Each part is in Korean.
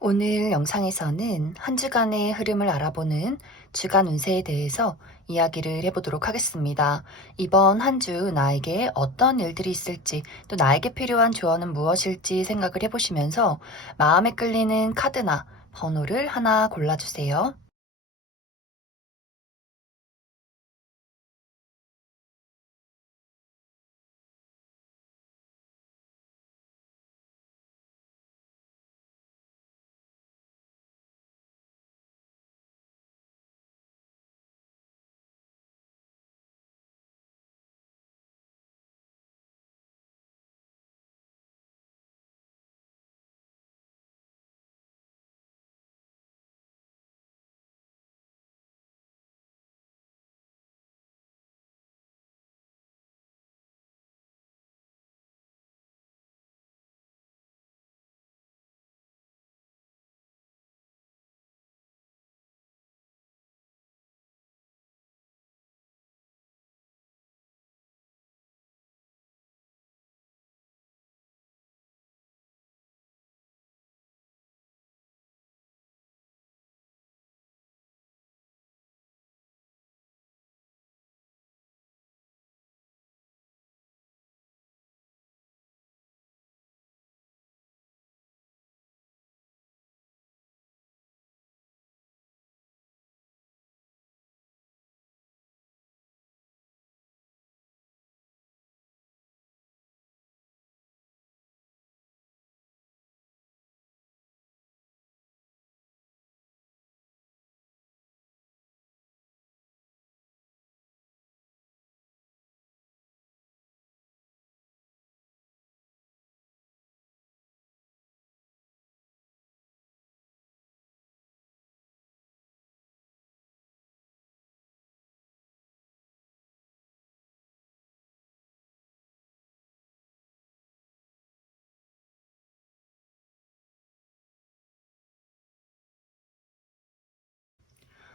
오늘 영상에서는 한 주간의 흐름을 알아보는 주간 운세에 대해서 이야기를 해보도록 하겠습니다. 이번 한 주 나에게 어떤 일들이 있을지, 또 나에게 필요한 조언은 무엇일지 생각을 해보시면서 마음에 끌리는 카드나 번호를 하나 골라주세요.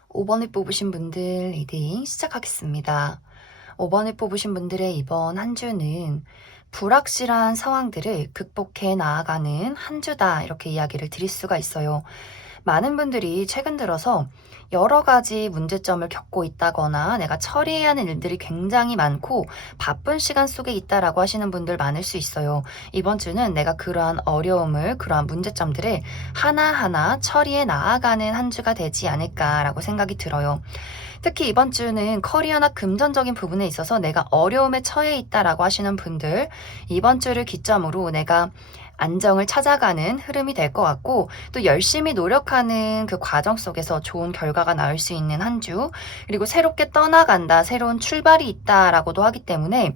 5번을 뽑으신 분들 리딩 시작하겠습니다. 5번을 뽑으신 분들의 이번 한 주는 불확실한 상황들을 극복해 나아가는 한 주다, 이렇게 이야기를 드릴 수가 있어요. 많은 분들이 최근 들어서 여러 가지 문제점을 겪고 있다거나 내가 처리해야 하는 일들이 굉장히 많고 바쁜 시간 속에 있다라고 하시는 분들 많을 수 있어요. 이번 주는 내가 그러한 어려움을, 그러한 문제점들을 하나하나 처리해 나아가는 한 주가 되지 않을까라고 생각이 들어요. 특히 이번 주는 커리어나 금전적인 부분에 있어서 내가 어려움에 처해 있다라고 하시는 분들, 이번 주를 기점으로 내가 안정을 찾아가는 흐름이 될 것 같고, 또 열심히 노력하는 그 과정 속에서 좋은 결과가 나올 수 있는 한 주, 그리고 새롭게 떠나간다, 새로운 출발이 있다라고도 하기 때문에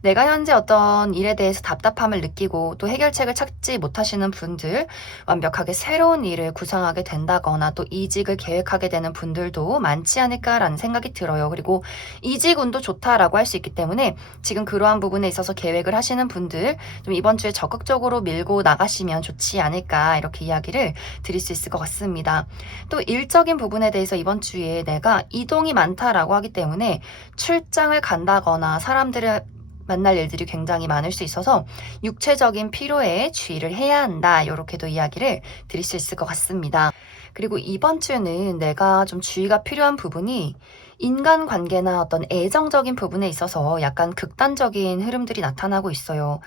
내가 현재 어떤 일에 대해서 답답함을 느끼고 또 해결책을 찾지 못하시는 분들, 완벽하게 새로운 일을 구상하게 된다거나 또 이직을 계획하게 되는 분들도 많지 않을까라는 생각이 들어요. 그리고 이직운도 좋다라고 할 수 있기 때문에 지금 그러한 부분에 있어서 계획을 하시는 분들, 좀 이번 주에 적극적으로 밀고 나가시면 좋지 않을까, 이렇게 이야기를 드릴 수 있을 것 같습니다. 또 일적인 부분에 대해서 이번 주에 내가 이동이 많다라고 하기 때문에 출장을 간다거나 사람들을 만날 일들이 굉장히 많을 수 있어서 육체적인 피로에 주의를 해야 한다, 이렇게도 이야기를 드릴 수 있을 것 같습니다. 그리고 이번 주는 내가 좀 주의가 필요한 부분이 인간관계나 어떤 애정적인 부분에 있어서 약간 극단적인 흐름들이 나타나고 있어요.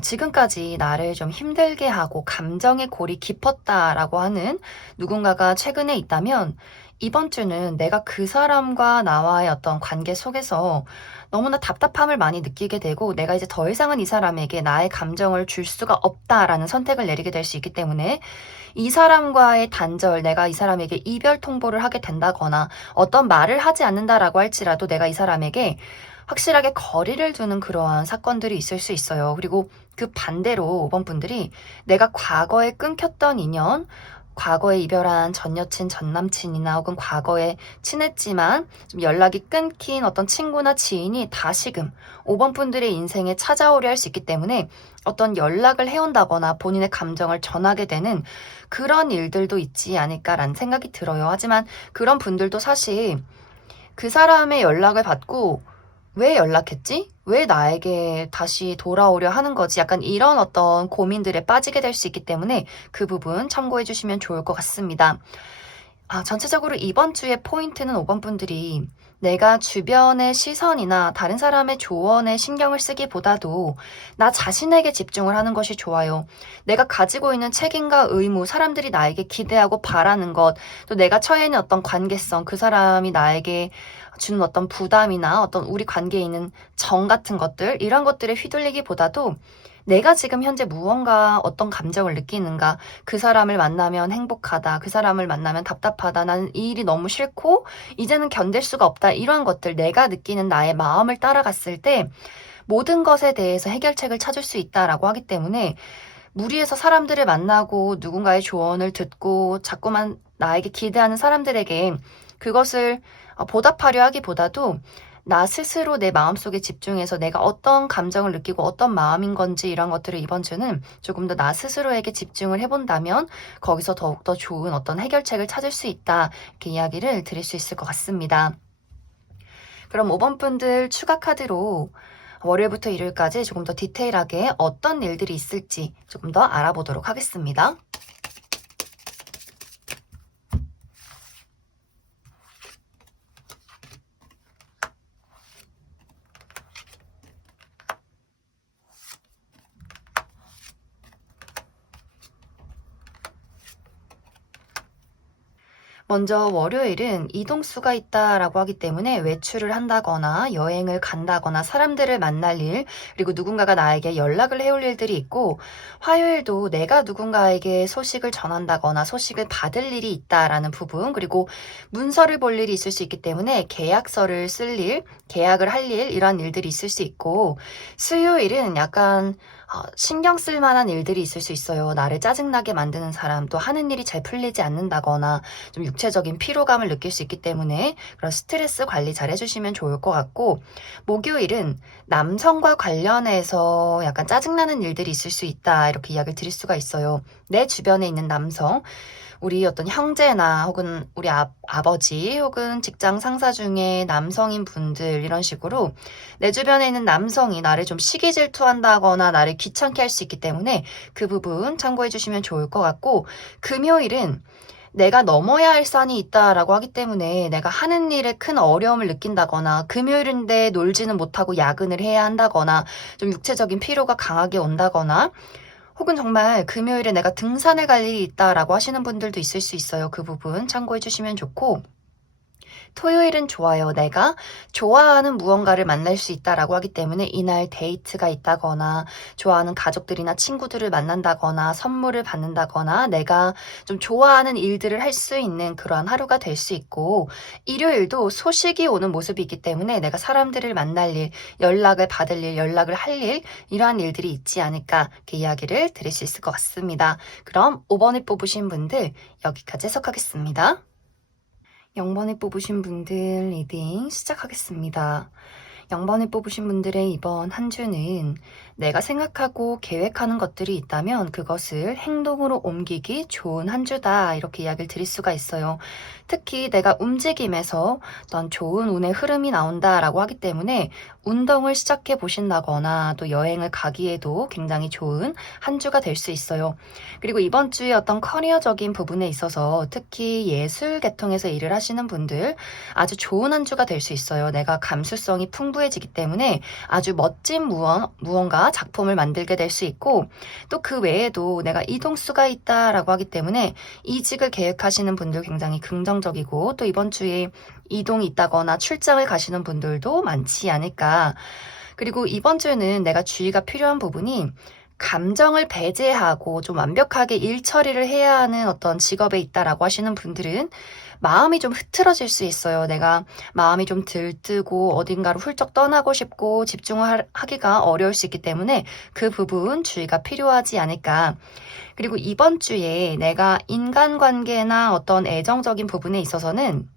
지금까지 나를 좀 힘들게 하고 감정의 골이 깊었다라고 하는 누군가가 최근에 있다면, 이번 주는 내가 그 사람과 나와의 어떤 관계 속에서 너무나 답답함을 많이 느끼게 되고 내가 이제 더 이상은 이 사람에게 나의 감정을 줄 수가 없다라는 선택을 내리게 될 수 있기 때문에, 이 사람과의 단절, 내가 이 사람에게 이별 통보를 하게 된다거나 어떤 말을 하지 않는다라고 할지라도 내가 이 사람에게 확실하게 거리를 두는 그러한 사건들이 있을 수 있어요. 그리고 그 반대로 5번 분들이 내가 과거에 끊겼던 인연, 과거에 이별한 전 여친, 전 남친이나 혹은 과거에 친했지만 좀 연락이 끊긴 어떤 친구나 지인이 다시금 5번 분들의 인생에 찾아오려 할 수 있기 때문에 어떤 연락을 해온다거나 본인의 감정을 전하게 되는 그런 일들도 있지 않을까라는 생각이 들어요. 하지만 그런 분들도 사실 그 사람의 연락을 받고 왜 연락했지? 왜 나에게 다시 돌아오려 하는 거지? 약간 이런 어떤 고민들에 빠지게 될 수 있기 때문에 그 부분 참고해 주시면 좋을 것 같습니다. 전체적으로 이번 주의 포인트는 5번 분들이 내가 주변의 시선이나 다른 사람의 조언에 신경을 쓰기보다도 나 자신에게 집중을 하는 것이 좋아요. 내가 가지고 있는 책임과 의무, 사람들이 나에게 기대하고 바라는 것, 또 내가 처해 있는 어떤 관계성, 그 사람이 나에게 주는 어떤 부담이나 어떤 우리 관계에 있는 정 같은 것들, 이런 것들에 휘둘리기보다도 내가 지금 현재 무언가 어떤 감정을 느끼는가, 그 사람을 만나면 행복하다, 그 사람을 만나면 답답하다, 나는 이 일이 너무 싫고 이제는 견딜 수가 없다, 이러한 것들, 내가 느끼는 나의 마음을 따라갔을 때 모든 것에 대해서 해결책을 찾을 수 있다라고 하기 때문에 무리해서 사람들을 만나고 누군가의 조언을 듣고 자꾸만 나에게 기대하는 사람들에게 그것을 보답하려 하기보다도 나 스스로 내 마음속에 집중해서 내가 어떤 감정을 느끼고 어떤 마음인 건지, 이런 것들을 이번 주는 조금 더 나 스스로에게 집중을 해본다면 거기서 더욱더 좋은 어떤 해결책을 찾을 수 있다, 이렇게 이야기를 드릴 수 있을 것 같습니다. 그럼 5번 분들 추가 카드로 월요일부터 일요일까지 조금 더 디테일하게 어떤 일들이 있을지 조금 더 알아보도록 하겠습니다. 먼저 월요일은 이동수가 있다라고 하기 때문에 외출을 한다거나 여행을 간다거나 사람들을 만날 일, 그리고 누군가가 나에게 연락을 해올 일들이 있고, 화요일도 내가 누군가에게 소식을 전한다거나 소식을 받을 일이 있다라는 부분, 그리고 문서를 볼 일이 있을 수 있기 때문에 계약서를 쓸 일, 계약을 할 일, 이런 일들이 있을 수 있고, 수요일은 약간 신경 쓸 만한 일들이 있을 수 있어요. 나를 짜증나게 만드는 사람, 또 하는 일이 잘 풀리지 않는다거나 좀 육체적인 피로감을 느낄 수 있기 때문에 그런 스트레스 관리 잘 해주시면 좋을 것 같고, 목요일은 남성과 관련해서 약간 짜증나는 일들이 있을 수 있다, 이렇게 이야기를 드릴 수가 있어요. 내 주변에 있는 남성, 우리 어떤 형제나 혹은 우리 아버지 혹은 직장 상사 중에 남성인 분들, 이런 식으로 내 주변에 있는 남성이 나를 좀 시기 질투한다거나 나를 귀찮게 할 수 있기 때문에 그 부분 참고해 주시면 좋을 것 같고, 금요일은 내가 넘어야 할 산이 있다라고 하기 때문에 내가 하는 일에 큰 어려움을 느낀다거나, 금요일인데 놀지는 못하고 야근을 해야 한다거나, 좀 육체적인 피로가 강하게 온다거나, 혹은 정말 금요일에 내가 등산을 갈 일이 있다라고 하시는 분들도 있을 수 있어요. 그 부분 참고해 주시면 좋고, 토요일은 좋아요. 내가 좋아하는 무언가를 만날 수 있다라고 하기 때문에 이날 데이트가 있다거나, 좋아하는 가족들이나 친구들을 만난다거나, 선물을 받는다거나, 내가 좀 좋아하는 일들을 할 수 있는 그러한 하루가 될 수 있고, 일요일도 소식이 오는 모습이 있기 때문에 내가 사람들을 만날 일, 연락을 받을 일, 연락을 할 일, 이러한 일들이 있지 않을까, 이렇게 이야기를 드릴 수 있을 것 같습니다. 그럼 5번을 뽑으신 분들 여기까지 해석하겠습니다. 0번을 뽑으신 분들 리딩 시작하겠습니다. 0번을 뽑으신 분들의 이번 한 주는 내가 생각하고 계획하는 것들이 있다면 그것을 행동으로 옮기기 좋은 한 주다, 이렇게 이야기를 드릴 수가 있어요. 특히 내가 움직임에서 어떤 좋은 운의 흐름이 나온다라고 하기 때문에 운동을 시작해 보신다거나 또 여행을 가기에도 굉장히 좋은 한 주가 될 수 있어요. 그리고 이번 주에 어떤 커리어적인 부분에 있어서 특히 예술 계통에서 일을 하시는 분들 아주 좋은 한 주가 될 수 있어요. 내가 감수성이 풍부해지기 때문에 아주 멋진 무언가 작품을 만들게 될 수 있고, 또 그 외에도 내가 이동수가 있다라고 하기 때문에 이직을 계획하시는 분들 굉장히 긍정적이고, 또 이번 주에 이동이 있다거나 출장을 가시는 분들도 많지 않을까. 그리고 이번 주에는 내가 주의가 필요한 부분이, 감정을 배제하고 좀 완벽하게 일 처리를 해야 하는 어떤 직업에 있다라고 하시는 분들은 마음이 좀 흐트러질 수 있어요. 내가 마음이 좀 들뜨고 어딘가로 훌쩍 떠나고 싶고 집중을 하기가 어려울 수 있기 때문에 그 부분 주의가 필요하지 않을까. 그리고 이번 주에 내가 인간관계나 어떤 애정적인 부분에 있어서는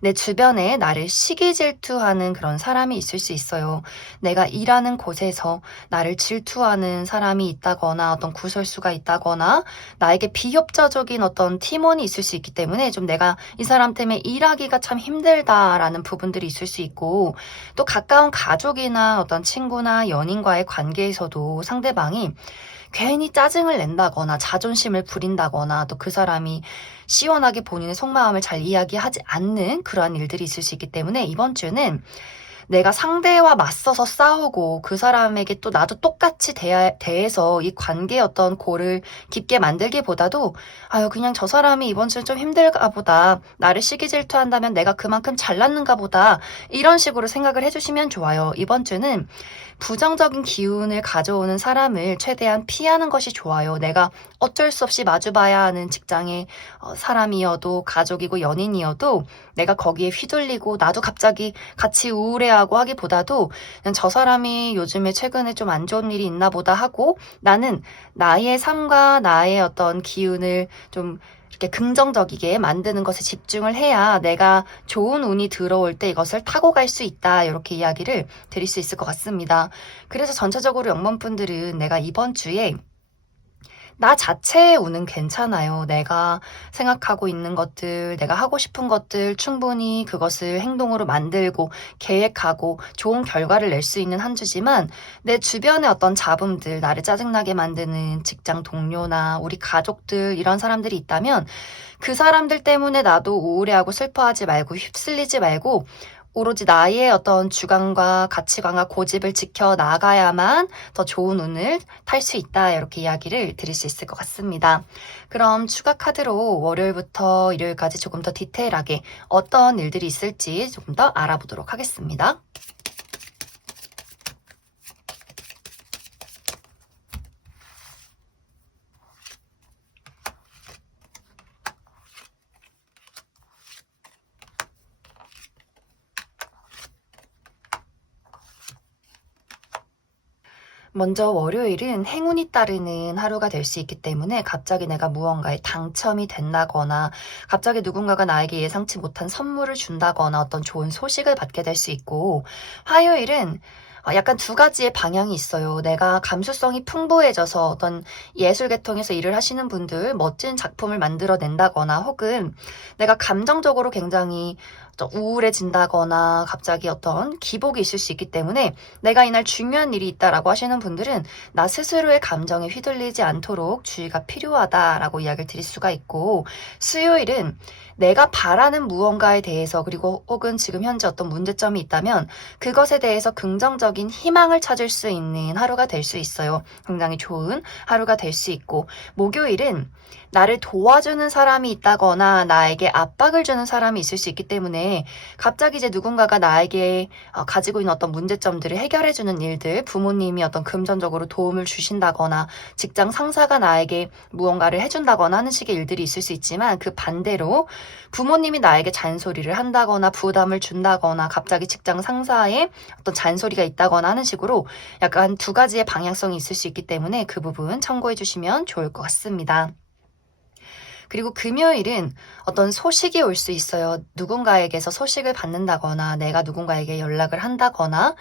내 주변에 나를 시기 질투하는 그런 사람이 있을 수 있어요. 내가 일하는 곳에서 나를 질투하는 사람이 있다거나 어떤 구설수가 있다거나 나에게 비협조적인 어떤 팀원이 있을 수 있기 때문에 좀 내가 이 사람 때문에 일하기가 참 힘들다라는 부분들이 있을 수 있고, 또 가까운 가족이나 어떤 친구나 연인과의 관계에서도 상대방이 괜히 짜증을 낸다거나 자존심을 부린다거나 또 그 사람이 시원하게 본인의 속마음을 잘 이야기하지 않는 그러한 일들이 있을 수 있기 때문에 이번 주는 내가 상대와 맞서서 싸우고 그 사람에게 또 나도 똑같이 대해서 이 관계의 어떤 골을 깊게 만들기보다도 아유 그냥 저 사람이 이번 주는 좀 힘들까 보다. 나를 시기 질투한다면 내가 그만큼 잘났는가 보다. 이런 식으로 생각을 해주시면 좋아요. 이번 주는 부정적인 기운을 가져오는 사람을 최대한 피하는 것이 좋아요. 내가 어쩔 수 없이 마주봐야 하는 직장의 사람이어도 가족이고 연인이어도 내가 거기에 휘둘리고 나도 갑자기 같이 우울해하고 하기보다도 그냥 저 사람이 요즘에 최근에 좀 안 좋은 일이 있나 보다 하고 나는 나의 삶과 나의 어떤 기운을 좀 이렇게 긍정적이게 만드는 것에 집중을 해야 내가 좋은 운이 들어올 때 이것을 타고 갈 수 있다. 이렇게 이야기를 드릴 수 있을 것 같습니다. 그래서 전체적으로 영번분들은 내가 이번 주에 나 자체의 운은 괜찮아요. 내가 생각하고 있는 것들, 내가 하고 싶은 것들 충분히 그것을 행동으로 만들고 계획하고 좋은 결과를 낼 수 있는 한 주지만 내 주변의 어떤 잡음들, 나를 짜증나게 만드는 직장 동료나 우리 가족들 이런 사람들이 있다면 그 사람들 때문에 나도 우울해하고 슬퍼하지 말고 휩쓸리지 말고 오로지 나의 어떤 주관과 가치관과 고집을 지켜 나가야만 더 좋은 운을 탈 수 있다. 이렇게 이야기를 드릴 수 있을 것 같습니다. 그럼 추가 카드로 월요일부터 일요일까지 조금 더 디테일하게 어떤 일들이 있을지 조금 더 알아보도록 하겠습니다. 먼저 월요일은 행운이 따르는 하루가 될 수 있기 때문에 갑자기 내가 무언가에 당첨이 된다거나 갑자기 누군가가 나에게 예상치 못한 선물을 준다거나 어떤 좋은 소식을 받게 될 수 있고, 화요일은 약간 두 가지의 방향이 있어요. 내가 감수성이 풍부해져서 어떤 예술 계통에서 일을 하시는 분들 멋진 작품을 만들어낸다거나 혹은 내가 감정적으로 굉장히 우울해진다거나 갑자기 어떤 기복이 있을 수 있기 때문에 내가 이날 중요한 일이 있다라고 하시는 분들은 나 스스로의 감정에 휘둘리지 않도록 주의가 필요하다라고 이야기를 드릴 수가 있고, 수요일은 내가 바라는 무언가에 대해서 그리고 혹은 지금 현재 어떤 문제점이 있다면 그것에 대해서 긍정적인 희망을 찾을 수 있는 하루가 될 수 있어요. 굉장히 좋은 하루가 될 수 있고, 목요일은 나를 도와주는 사람이 있다거나 나에게 압박을 주는 사람이 있을 수 있기 때문에 갑자기 이제 누군가가 나에게 가지고 있는 어떤 문제점들을 해결해주는 일들, 부모님이 어떤 금전적으로 도움을 주신다거나 직장 상사가 나에게 무언가를 해준다거나 하는 식의 일들이 있을 수 있지만, 그 반대로 부모님이 나에게 잔소리를 한다거나 부담을 준다거나 갑자기 직장 상사의 어떤 잔소리가 있다거나 하는 식으로 약간 두 가지의 방향성이 있을 수 있기 때문에 그 부분 참고해 주시면 좋을 것 같습니다. 그리고 금요일은 어떤 소식이 올 수 있어요. 누군가에게서 소식을 받는다거나 내가 누군가에게 연락을 한다거나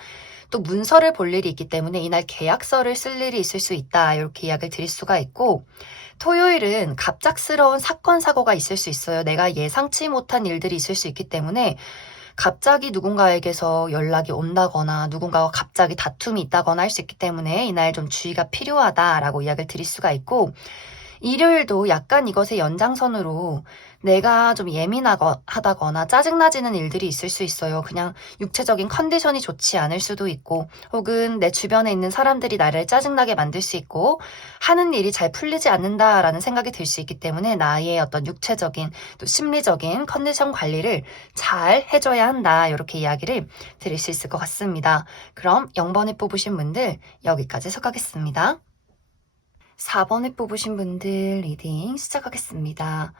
또 문서를 볼 일이 있기 때문에 이날 계약서를 쓸 일이 있을 수 있다. 이렇게 이야기를 드릴 수가 있고, 토요일은 갑작스러운 사건, 사고가 있을 수 있어요. 내가 예상치 못한 일들이 있을 수 있기 때문에 갑자기 누군가에게서 연락이 온다거나 누군가와 갑자기 다툼이 있다거나 할 수 있기 때문에 이날 좀 주의가 필요하다라고 이야기를 드릴 수가 있고, 일요일도 약간 이것의 연장선으로 내가 좀 예민하다거나 짜증나지는 일들이 있을 수 있어요. 그냥 육체적인 컨디션이 좋지 않을 수도 있고 혹은 내 주변에 있는 사람들이 나를 짜증나게 만들 수 있고 하는 일이 잘 풀리지 않는다라는 생각이 들 수 있기 때문에 나의 어떤 육체적인 또 심리적인 컨디션 관리를 잘 해줘야 한다. 이렇게 이야기를 드릴 수 있을 것 같습니다. 그럼 0번에 뽑으신 분들 여기까지 소개하겠습니다. 4번에 뽑으신 분들 리딩 시작하겠습니다.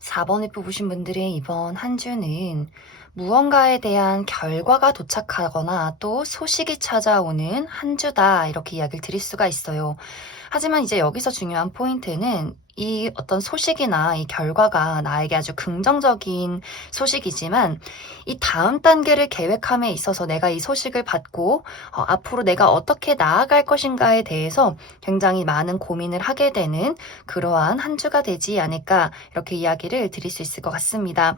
4번에 뽑으신 분들의 이번 한 주는 무언가에 대한 결과가 도착하거나 또 소식이 찾아오는 한 주다. 이렇게 이야기를 드릴 수가 있어요. 하지만 이제 여기서 중요한 포인트는 이 어떤 소식이나 이 결과가 나에게 아주 긍정적인 소식이지만 이 다음 단계를 계획함에 있어서 내가 이 소식을 받고 앞으로 내가 어떻게 나아갈 것인가에 대해서 굉장히 많은 고민을 하게 되는 그러한 한 주가 되지 않을까 이렇게 이야기를 드릴 수 있을 것 같습니다.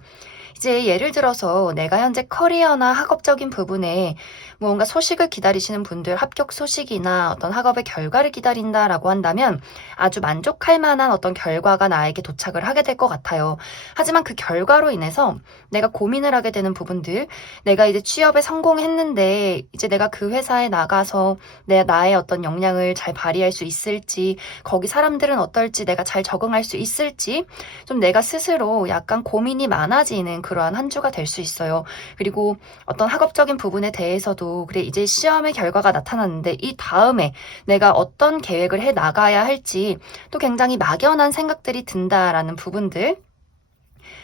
이제 예를 들어서 내가 현재 커리어나 학업적인 부분에 무언가 소식을 기다리시는 분들, 합격 소식이나 어떤 학업의 결과를 기다린다라고 한다면 아주 만족할 만한 어떤 결과가 나에게 도착을 하게 될 것 같아요. 하지만 그 결과로 인해서 내가 고민을 하게 되는 부분들, 내가 이제 취업에 성공했는데 이제 내가 그 회사에 나가서 나의 어떤 역량을 잘 발휘할 수 있을지, 거기 사람들은 어떨지, 내가 잘 적응할 수 있을지, 좀 내가 스스로 약간 고민이 많아지는 그러한 한 주가 될 수 있어요. 그리고 어떤 학업적인 부분에 대해서도 그래 이제 시험의 결과가 나타났는데 이 다음에 내가 어떤 계획을 해 나가야 할지 또 굉장히 막연한 생각들이 든다라는 부분들.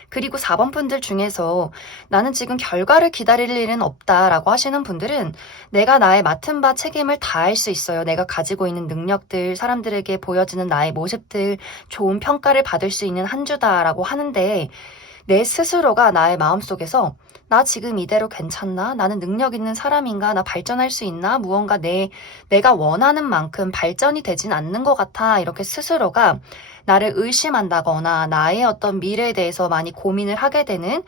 그리고 4번 분들 중에서 나는 지금 결과를 기다릴 일은 없다라고 하시는 분들은 내가 나의 맡은 바 책임을 다할 수 있어요. 내가 가지고 있는 능력들, 사람들에게 보여지는 나의 모습들, 좋은 평가를 받을 수 있는 한 주다라고 하는데 내 스스로가 나의 마음속에서 나 지금 이대로 괜찮나? 나는 능력 있는 사람인가? 나 발전할 수 있나? 무언가 내가 원하는 만큼 발전이 되진 않는 것 같아. 이렇게 스스로가 나를 의심한다거나 나의 어떤 미래에 대해서 많이 고민을 하게 되는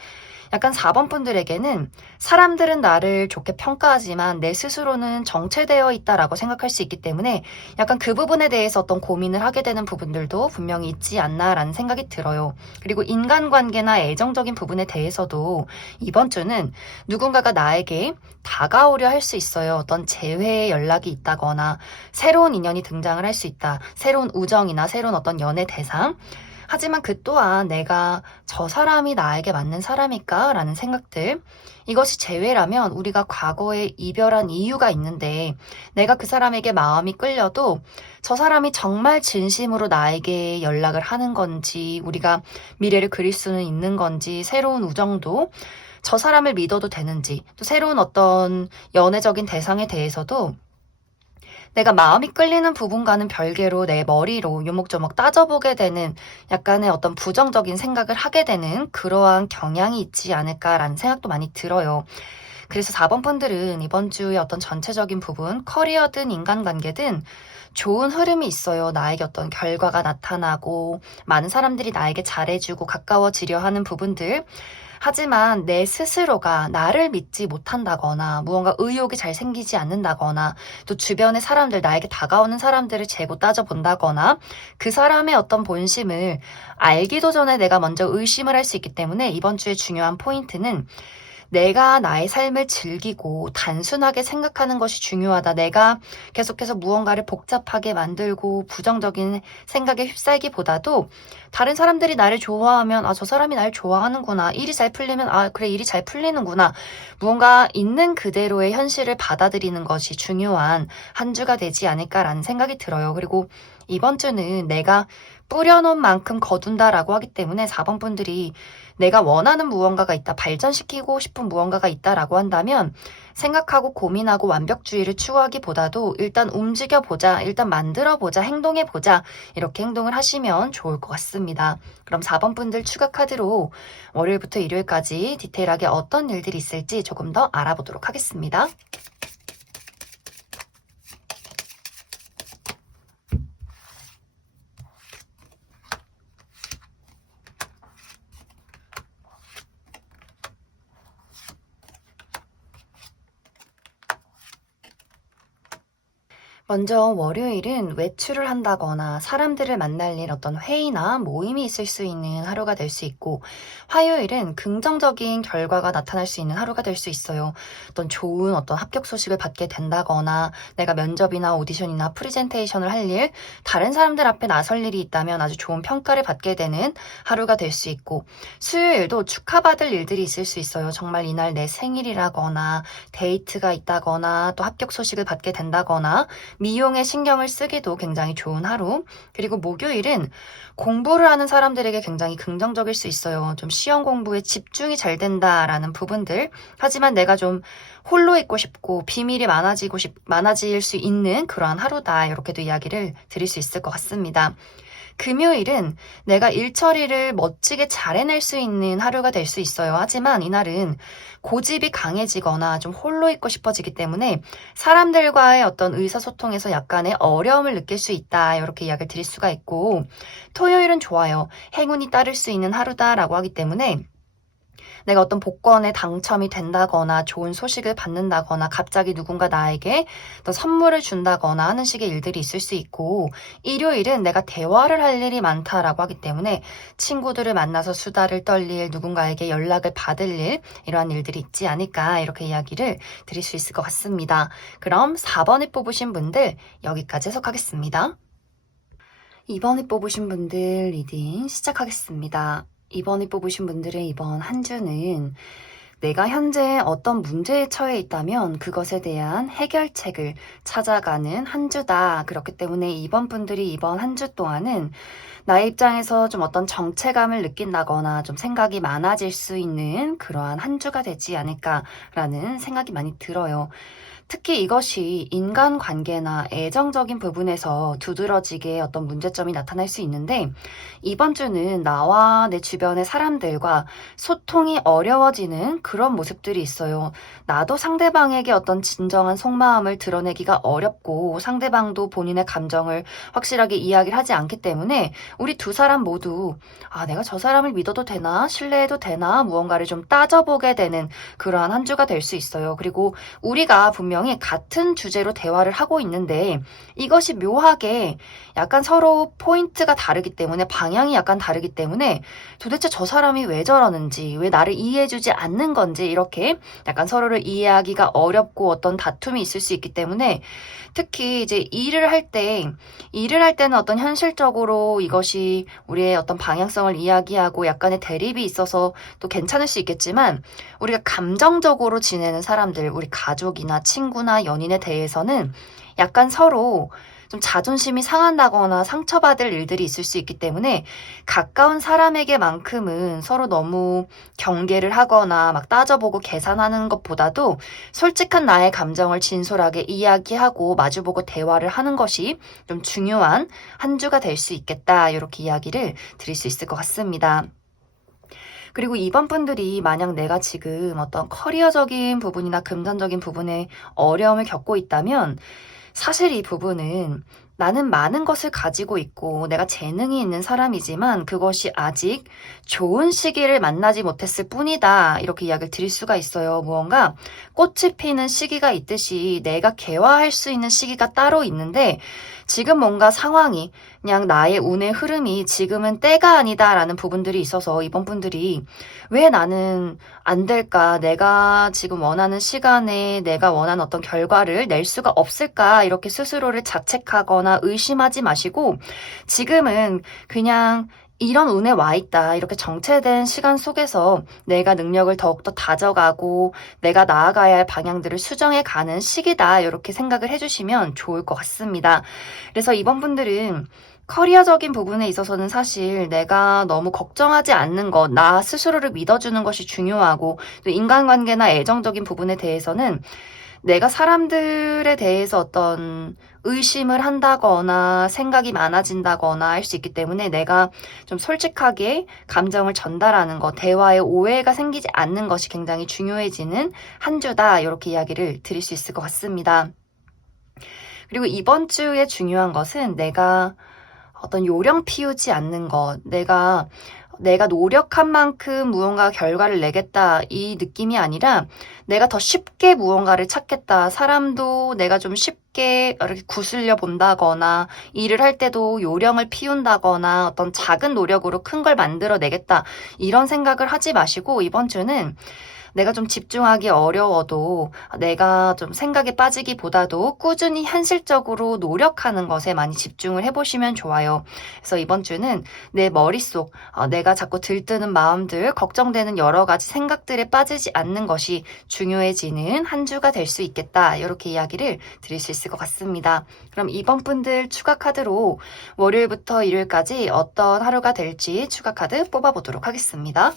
약간 4번 분들에게는 사람들은 나를 좋게 평가하지만 내 스스로는 정체되어 있다라고 생각할 수 있기 때문에 약간 그 부분에 대해서 어떤 고민을 하게 되는 부분들도 분명히 있지 않나라는 생각이 들어요. 그리고 인간관계나 애정적인 부분에 대해서도 이번 주는 누군가가 나에게 다가오려 할 수 있어요. 어떤 재회의 연락이 있다거나 새로운 인연이 등장을 할 수 있다. 새로운 우정이나 새로운 어떤 연애 대상. 하지만 그 또한 내가 저 사람이 나에게 맞는 사람일까? 라는 생각들. 이것이 재회라면 우리가 과거에 이별한 이유가 있는데 내가 그 사람에게 마음이 끌려도 저 사람이 정말 진심으로 나에게 연락을 하는 건지 우리가 미래를 그릴 수는 있는 건지 새로운 우정도 저 사람을 믿어도 되는지 또 새로운 어떤 연애적인 대상에 대해서도 내가 마음이 끌리는 부분과는 별개로 내 머리로 요목조목 따져보게 되는 약간의 어떤 부정적인 생각을 하게 되는 그러한 경향이 있지 않을까라는 생각도 많이 들어요. 그래서 4번 분들은 이번 주의 어떤 전체적인 부분, 커리어든 인간관계든 좋은 흐름이 있어요. 나에게 어떤 결과가 나타나고 많은 사람들이 나에게 잘해주고 가까워지려 하는 부분들. 하지만 내 스스로가 나를 믿지 못한다거나 무언가 의욕이 잘 생기지 않는다거나 또 주변의 사람들, 나에게 다가오는 사람들을 재고 따져본다거나 그 사람의 어떤 본심을 알기도 전에 내가 먼저 의심을 할 수 있기 때문에 이번 주의 중요한 포인트는 내가 나의 삶을 즐기고 단순하게 생각하는 것이 중요하다. 내가 계속해서 무언가를 복잡하게 만들고 부정적인 생각에 휩싸이기보다도 다른 사람들이 나를 좋아하면 저 사람이 날 좋아하는구나. 일이 잘 풀리면 그래 일이 잘 풀리는구나. 무언가 있는 그대로의 현실을 받아들이는 것이 중요한 한 주가 되지 않을까라는 생각이 들어요. 그리고 이번 주는 내가 뿌려놓은 만큼 거둔다라고 하기 때문에 4번 분들이 내가 원하는 무언가가 있다, 발전시키고 싶은 무언가가 있다라고 한다면 생각하고 고민하고 완벽주의를 추구하기보다도 일단 움직여보자, 일단 만들어보자, 행동해보자 이렇게 행동을 하시면 좋을 것 같습니다. 그럼 4번 분들 추가 카드로 월요일부터 일요일까지 디테일하게 어떤 일들이 있을지 조금 더 알아보도록 하겠습니다. 먼저 월요일은 외출을 한다거나 사람들을 만날 일 어떤 회의나 모임이 있을 수 있는 하루가 될 수 있고 화요일은 긍정적인 결과가 나타날 수 있는 하루가 될 수 있어요. 어떤 좋은 어떤 합격 소식을 받게 된다거나 내가 면접이나 오디션이나 프리젠테이션을 할 일, 다른 사람들 앞에 나설 일이 있다면 아주 좋은 평가를 받게 되는 하루가 될 수 있고 수요일도 축하받을 일들이 있을 수 있어요. 정말 이날 내 생일이라거나 데이트가 있다거나 또 합격 소식을 받게 된다거나 미용에 신경을 쓰기도 굉장히 좋은 하루. 그리고 목요일은 공부를 하는 사람들에게 굉장히 긍정적일 수 있어요. 좀 시험 공부에 집중이 잘 된다라는 부분들. 하지만 내가 좀 홀로 있고 싶고 비밀이 많아질 수 있는 그러한 하루다. 이렇게도 이야기를 드릴 수 있을 것 같습니다. 금요일은 내가 일 처리를 멋지게 잘 해낼 수 있는 하루가 될 수 있어요. 하지만 이날은 고집이 강해지거나 좀 홀로 있고 싶어지기 때문에 사람들과의 어떤 의사소통에서 약간의 어려움을 느낄 수 있다. 이렇게 이야기를 드릴 수가 있고, 토요일은 좋아요. 행운이 따를 수 있는 하루다라고 하기 때문에 내가 어떤 복권에 당첨이 된다거나 좋은 소식을 받는다거나 갑자기 누군가 나에게 어떤 선물을 준다거나 하는 식의 일들이 있을 수 있고, 일요일은 내가 대화를 할 일이 많다라고 하기 때문에 친구들을 만나서 수다를 떨 일, 누군가에게 연락을 받을 일, 이러한 일들이 있지 않을까 이렇게 이야기를 드릴 수 있을 것 같습니다. 그럼 4번에 뽑으신 분들 여기까지 해석하겠습니다. 2번에 뽑으신 분들 리딩 시작하겠습니다. 2번에 뽑으신 분들의 이번 한 주는 내가 현재 어떤 문제에 처해 있다면 그것에 대한 해결책을 찾아가는 한 주다. 그렇기 때문에 이번 분들이 이번 한 주 동안은 나의 입장에서 좀 어떤 정체감을 느낀다거나 좀 생각이 많아질 수 있는 그러한 한 주가 되지 않을까라는 생각이 많이 들어요. 특히 이것이 인간관계나 애정적인 부분에서 두드러지게 어떤 문제점이 나타날 수 있는데, 이번 주는 나와 내 주변의 사람들과 소통이 어려워지는 그런 모습들이 있어요. 나도 상대방에게 어떤 진정한 속마음을 드러내기가 어렵고 상대방도 본인의 감정을 확실하게 이야기를 하지 않기 때문에 우리 두 사람 모두 내가 저 사람을 믿어도 되나? 신뢰해도 되나? 무언가를 좀 따져보게 되는 그러한 한 주가 될 수 있어요. 그리고 우리가 분명히 같은 주제로 대화를 하고 있는데 이것이 묘하게 약간 서로 포인트가 다르기 때문에 방향이 약간 다르기 때문에 도대체 저 사람이 왜 저러는지, 왜 나를 이해해주지 않는 건지 이렇게 약간 서로를 이해하기가 어렵고 어떤 다툼이 있을 수 있기 때문에 특히 이제 일을 할 때는 어떤 현실적으로 이것이 우리의 어떤 방향성을 이야기하고 약간의 대립이 있어서 또 괜찮을 수 있겠지만 우리가 감정적으로 지내는 사람들, 우리 가족이나 친구나 연인에 대해서는 약간 서로 좀 자존심이 상한다거나 상처받을 일들이 있을 수 있기 때문에 가까운 사람에게만큼은 서로 너무 경계를 하거나 막 따져보고 계산하는 것보다도 솔직한 나의 감정을 진솔하게 이야기하고 마주보고 대화를 하는 것이 좀 중요한 한 주가 될 수 있겠다. 이렇게 이야기를 드릴 수 있을 것 같습니다. 그리고 이번 분들이 만약 내가 지금 어떤 커리어적인 부분이나 금전적인 부분에 어려움을 겪고 있다면 사실 이 부분은 나는 많은 것을 가지고 있고 내가 재능이 있는 사람이지만 그것이 아직 좋은 시기를 만나지 못했을 뿐이다. 이렇게 이야기를 드릴 수가 있어요. 무언가 꽃이 피는 시기가 있듯이 내가 개화할 수 있는 시기가 따로 있는데 지금 뭔가 상황이 그냥 나의 운의 흐름이 지금은 때가 아니다라는 부분들이 있어서 이번 분들이 왜 나는 안 될까? 내가 지금 원하는 시간에 내가 원하는 어떤 결과를 낼 수가 없을까? 이렇게 스스로를 자책하거나 의심하지 마시고 지금은 그냥 이런 운에 와 있다. 이렇게 정체된 시간 속에서 내가 능력을 더욱더 다져가고 내가 나아가야 할 방향들을 수정해 가는 시기다. 이렇게 생각을 해주시면 좋을 것 같습니다. 그래서 이번 분들은 커리어적인 부분에 있어서는 사실 내가 너무 걱정하지 않는 것, 나 스스로를 믿어주는 것이 중요하고 또 인간관계나 애정적인 부분에 대해서는 내가 사람들에 대해서 어떤 의심을 한다거나 생각이 많아진다거나 할 수 있기 때문에 내가 좀 솔직하게 감정을 전달하는 것, 대화에 오해가 생기지 않는 것이 굉장히 중요해지는 한 주다. 이렇게 이야기를 드릴 수 있을 것 같습니다. 그리고 이번 주에 중요한 것은 내가 어떤 요령 피우지 않는 것, 내가 노력한 만큼 무언가 결과를 내겠다 이 느낌이 아니라 내가 더 쉽게 무언가를 찾겠다. 사람도 내가 좀 쉽게 이렇게 구슬려 본다거나 일을 할 때도 요령을 피운다거나 어떤 작은 노력으로 큰 걸 만들어내겠다. 이런 생각을 하지 마시고 이번 주는 내가 좀 집중하기 어려워도 내가 좀 생각에 빠지기보다도 꾸준히 현실적으로 노력하는 것에 많이 집중을 해보시면 좋아요. 그래서 이번 주는 내 머릿속, 내가 자꾸 들뜨는 마음들, 걱정되는 여러 가지 생각들에 빠지지 않는 것이 중요해지는 한 주가 될 수 있겠다. 이렇게 이야기를 드릴 수 있을 것 같습니다. 그럼 이번 분들 추가 카드로 월요일부터 일요일까지 어떤 하루가 될지 추가 카드 뽑아보도록 하겠습니다.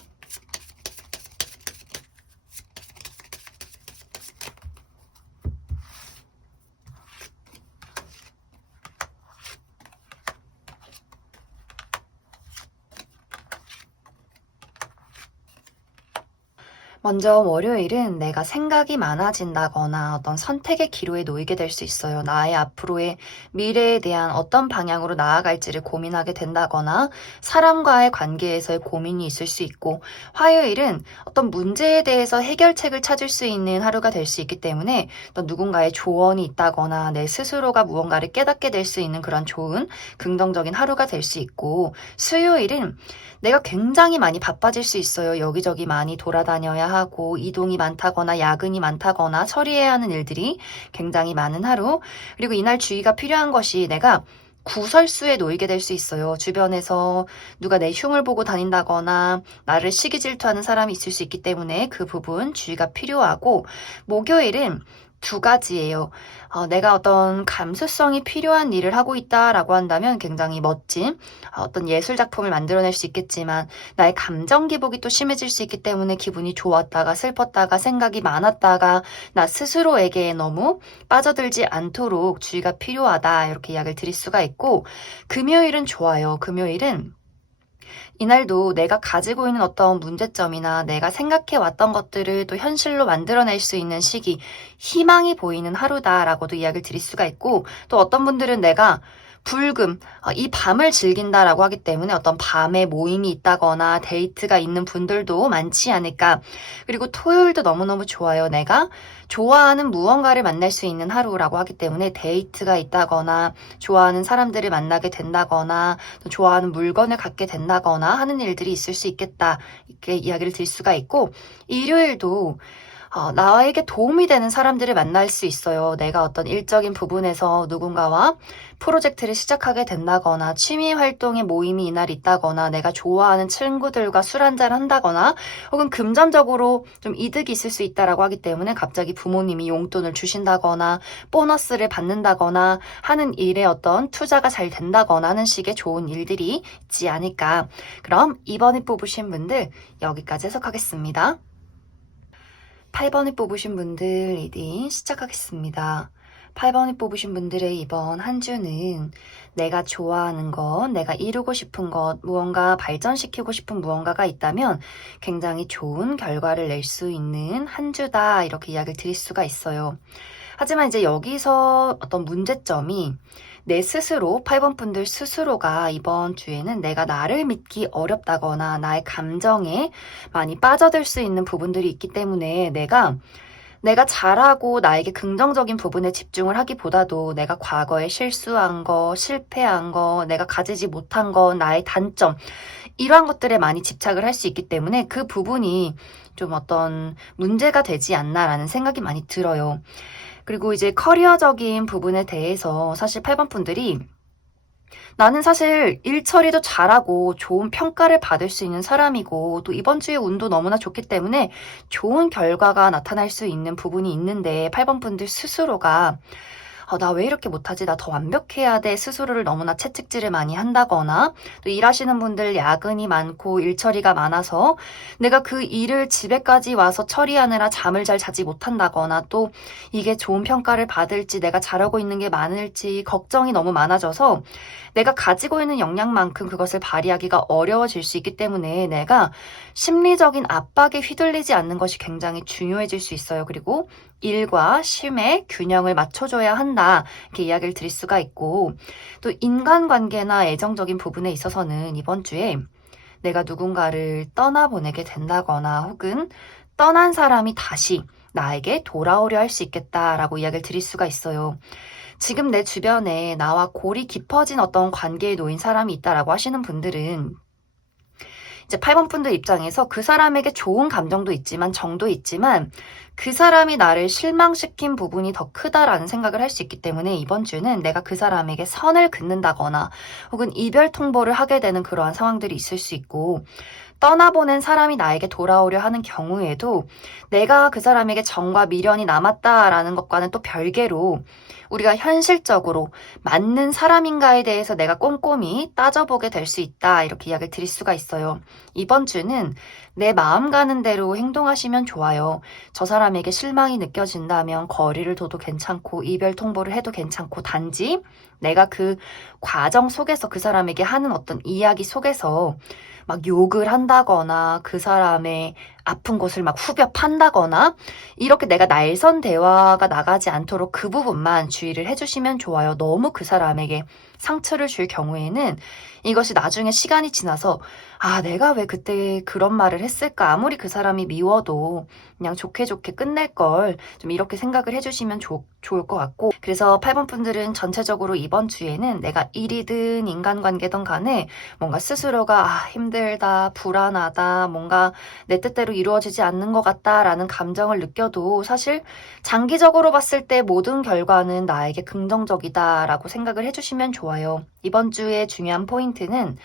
먼저 월요일은 내가 생각이 많아진다거나 어떤 선택의 기로에 놓이게 될 수 있어요. 나의 앞으로의 미래에 대한 어떤 방향으로 나아갈지를 고민하게 된다거나 사람과의 관계에서의 고민이 있을 수 있고, 화요일은 어떤 문제에 대해서 해결책을 찾을 수 있는 하루가 될 수 있기 때문에 어떤 누군가의 조언이 있다거나 내 스스로가 무언가를 깨닫게 될 수 있는 그런 좋은 긍정적인 하루가 될 수 있고, 수요일은 내가 굉장히 많이 바빠질 수 있어요. 여기저기 많이 돌아다녀야 하고 이동이 많다거나 야근이 많다거나 처리해야 하는 일들이 굉장히 많은 하루. 그리고 이날 주의가 필요한 것이 내가 구설수에 놓이게 될 수 있어요. 주변에서 누가 내 흉을 보고 다닌다거나 나를 시기 질투하는 사람이 있을 수 있기 때문에 그 부분 주의가 필요하고, 목요일은 두 가지예요. 내가 어떤 감수성이 필요한 일을 하고 있다라고 한다면 굉장히 멋진 어떤 예술 작품을 만들어낼 수 있겠지만, 나의 감정 기복이 또 심해질 수 있기 때문에 기분이 좋았다가 슬펐다가 생각이 많았다가 나 스스로에게 너무 빠져들지 않도록 주의가 필요하다. 이렇게 이야기를 드릴 수가 있고, 금요일은 좋아요. 금요일은 이날도 내가 가지고 있는 어떤 문제점이나 내가 생각해 왔던 것들을 또 현실로 만들어낼 수 있는 시기, 희망이 보이는 하루다라고도 이야기를 드릴 수가 있고, 또 어떤 분들은 내가 불금, 이 밤을 즐긴다라고 하기 때문에 어떤 밤에 모임이 있다거나 데이트가 있는 분들도 많지 않을까. 그리고 토요일도 너무너무 좋아요. 내가 좋아하는 무언가를 만날 수 있는 하루라고 하기 때문에 데이트가 있다거나 좋아하는 사람들을 만나게 된다거나 또 좋아하는 물건을 갖게 된다거나 하는 일들이 있을 수 있겠다. 이렇게 이야기를 드릴 수가 있고, 일요일도 나에게 도움이 되는 사람들을 만날 수 있어요. 내가 어떤 일적인 부분에서 누군가와 프로젝트를 시작하게 된다거나 취미 활동의 모임이 이날 있다거나 내가 좋아하는 친구들과 술 한잔 한다거나 혹은 금전적으로 좀 이득이 있을 수 있다라고 하기 때문에 갑자기 부모님이 용돈을 주신다거나 보너스를 받는다거나 하는 일에 어떤 투자가 잘 된다거나 하는 식의 좋은 일들이 있지 않을까. 그럼 이번에 뽑으신 분들 여기까지 해석하겠습니다. 8번을 뽑으신 분들 리딩 시작하겠습니다. 8번을 뽑으신 분들의 이번 한 주는 내가 좋아하는 것, 내가 이루고 싶은 것, 무언가 발전시키고 싶은 무언가가 있다면 굉장히 좋은 결과를 낼 수 있는 한 주다. 이렇게 이야기를 드릴 수가 있어요. 하지만 이제 여기서 어떤 문제점이 내 스스로, 8번 분들 스스로가 이번 주에는 내가 나를 믿기 어렵다거나 나의 감정에 많이 빠져들 수 있는 부분들이 있기 때문에 내가 잘하고 나에게 긍정적인 부분에 집중을 하기보다도 내가 과거에 실수한 거, 실패한 거, 내가 가지지 못한 거, 나의 단점, 이러한 것들에 많이 집착을 할 수 있기 때문에 그 부분이 좀 어떤 문제가 되지 않나라는 생각이 많이 들어요. 그리고 이제 커리어적인 부분에 대해서 사실 8번 분들이 나는 사실 일 처리도 잘하고 좋은 평가를 받을 수 있는 사람이고 또 이번 주에 운도 너무나 좋기 때문에 좋은 결과가 나타날 수 있는 부분이 있는데, 8번 분들 스스로가 나 왜 이렇게 못하지? 나 더 완벽해야 돼. 스스로를 너무나 채찍질을 많이 한다거나, 또 일하시는 분들 야근이 많고 일처리가 많아서 내가 그 일을 집에까지 와서 처리하느라 잠을 잘 자지 못한다거나, 또 이게 좋은 평가를 받을지 내가 잘하고 있는 게 많을지 걱정이 너무 많아져서 내가 가지고 있는 역량만큼 그것을 발휘하기가 어려워질 수 있기 때문에 내가 심리적인 압박에 휘둘리지 않는 것이 굉장히 중요해질 수 있어요. 그리고 일과 쉼의 균형을 맞춰줘야 한다. 이렇게 이야기를 드릴 수가 있고, 또 인간관계나 애정적인 부분에 있어서는 이번 주에 내가 누군가를 떠나보내게 된다거나 혹은 떠난 사람이 다시 나에게 돌아오려 할 수 있겠다라고 이야기를 드릴 수가 있어요. 지금 내 주변에 나와 골이 깊어진 어떤 관계에 놓인 사람이 있다라고 하시는 분들은 이제 8번 분들 입장에서 그 사람에게 좋은 감정도 있지만 정도 있지만 그 사람이 나를 실망시킨 부분이 더 크다라는 생각을 할 수 있기 때문에 이번 주는 내가 그 사람에게 선을 긋는다거나 혹은 이별 통보를 하게 되는 그러한 상황들이 있을 수 있고, 떠나보낸 사람이 나에게 돌아오려 하는 경우에도 내가 그 사람에게 정과 미련이 남았다라는 것과는 또 별개로 우리가 현실적으로 맞는 사람인가에 대해서 내가 꼼꼼히 따져보게 될 수 있다, 이렇게 이야기를 드릴 수가 있어요. 이번 주는 내 마음 가는 대로 행동하시면 좋아요. 저 사람에게 실망이 느껴진다면 거리를 둬도 괜찮고 이별 통보를 해도 괜찮고, 단지 내가 그 과정 속에서 그 사람에게 하는 어떤 이야기 속에서 막 욕을 한다거나 그 사람의 아픈 곳을 막 후벼 판다거나 이렇게 내가 날선 대화가 나가지 않도록 그 부분만 주의를 해주시면 좋아요. 너무 그 사람에게 상처를 줄 경우에는 이것이 나중에 시간이 지나서 내가 왜 그때 그런 말을 했을까? 아무리 그 사람이 미워도 그냥 좋게 좋게 끝낼 걸, 좀 이렇게 생각을 해주시면 좋을 것 같고, 그래서 8번 분들은 전체적으로 이번 주에는 내가 일이든 인간관계든 간에 뭔가 스스로가 힘들다, 불안하다, 뭔가 내 뜻대로 이루어지지 않는 것 같다라는 감정을 느껴도 사실 장기적으로 봤을 때 모든 결과는 나에게 긍정적이다라고 생각을 해주시면 좋아요. 이번 주의 중요한 포인트는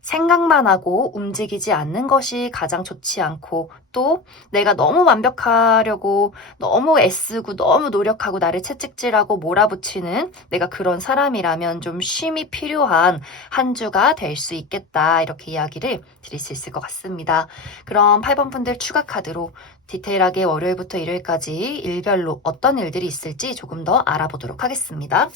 생각만 하고 움직이지 않는 것이 가장 좋지 않고, 또 내가 너무 완벽하려고 너무 애쓰고 너무 노력하고 나를 채찍질하고 몰아붙이는 내가 그런 사람이라면 좀 쉼이 필요한 한 주가 될 수 있겠다, 이렇게 이야기를 드릴 수 있을 것 같습니다. 그럼 8번 분들 추가 카드로 디테일하게 월요일부터 일요일까지 일별로 어떤 일들이 있을지 조금 더 알아보도록 하겠습니다.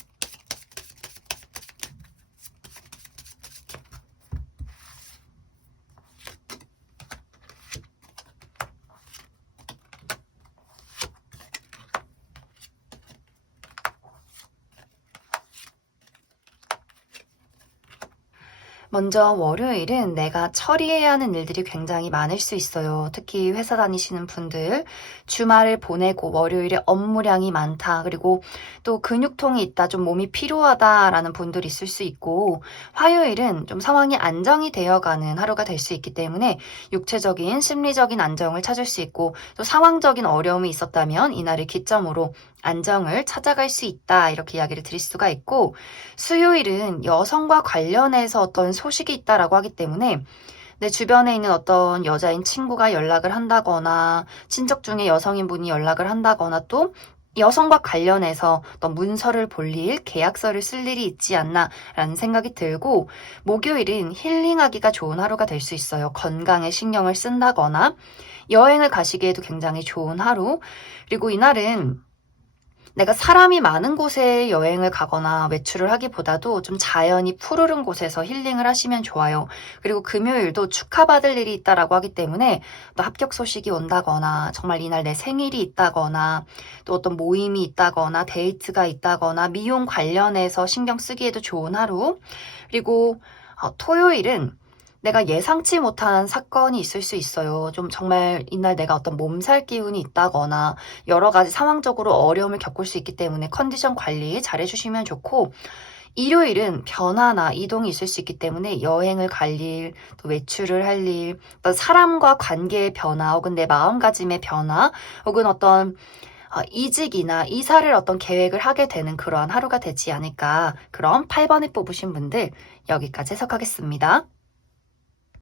먼저 월요일은 내가 처리해야 하는 일들이 굉장히 많을 수 있어요. 특히 회사 다니시는 분들, 주말을 보내고 월요일에 업무량이 많다, 그리고 또 근육통이 있다, 좀 몸이 피로하다라는 분들이 있을 수 있고, 화요일은 좀 상황이 안정이 되어가는 하루가 될 수 있기 때문에 육체적인, 심리적인 안정을 찾을 수 있고, 또 상황적인 어려움이 있었다면 이날을 기점으로 안정을 찾아갈 수 있다, 이렇게 이야기를 드릴 수가 있고, 수요일은 여성과 관련해서 어떤 소식이 있다라고 하기 때문에 내 주변에 있는 어떤 여자인 친구가 연락을 한다거나 친척 중에 여성인 분이 연락을 한다거나, 또 여성과 관련해서 어떤 문서를 볼 일, 계약서를 쓸 일이 있지 않나라는 생각이 들고, 목요일은 힐링하기가 좋은 하루가 될 수 있어요. 건강에 신경을 쓴다거나 여행을 가시기에도 굉장히 좋은 하루, 그리고 이날은 내가 사람이 많은 곳에 여행을 가거나 외출을 하기보다도 좀 자연이 푸르른 곳에서 힐링을 하시면 좋아요. 그리고 금요일도 축하받을 일이 있다라고 하기 때문에 또 합격 소식이 온다거나, 정말 이날 내 생일이 있다거나, 또 어떤 모임이 있다거나, 데이트가 있다거나, 미용 관련해서 신경 쓰기에도 좋은 하루. 그리고 토요일은 내가 예상치 못한 사건이 있을 수 있어요. 좀 정말 이날 내가 어떤 몸살 기운이 있다거나 여러 가지 상황적으로 어려움을 겪을 수 있기 때문에 컨디션 관리 잘 해주시면 좋고, 일요일은 변화나 이동이 있을 수 있기 때문에 여행을 갈 일, 또 외출을 할 일, 어떤 사람과 관계의 변화, 혹은 내 마음가짐의 변화, 혹은 어떤 이직이나 이사를 어떤 계획을 하게 되는 그러한 하루가 되지 않을까. 그럼 8번을 뽑으신 분들 여기까지 해석하겠습니다.